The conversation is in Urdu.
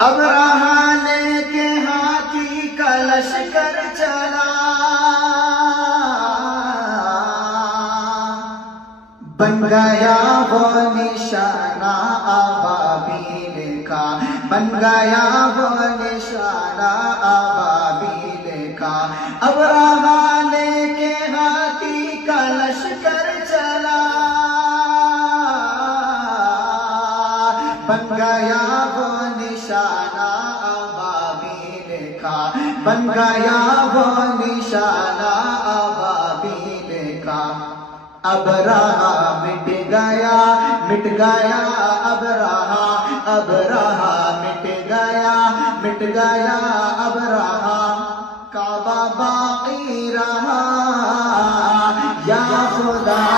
اب رہا لے کے ہاتھی کا لشکر چلا، بن گیا وہ نشانہ ابابیل کا، بن گیا وہ نشانہ ابابیل کا۔ اب رہا لے کے ہاتھی کا لشکر چلا، بن گیا وہ نشانہ ابابیل کا، بن گیا وہ نشانہ ابابیل کا۔ اب رہا مٹ گیا، مٹ گیا اب رہا، اب رہا مٹ گیا، مٹ گیا اب رہا، کعبہ باقی رہا، یا خدا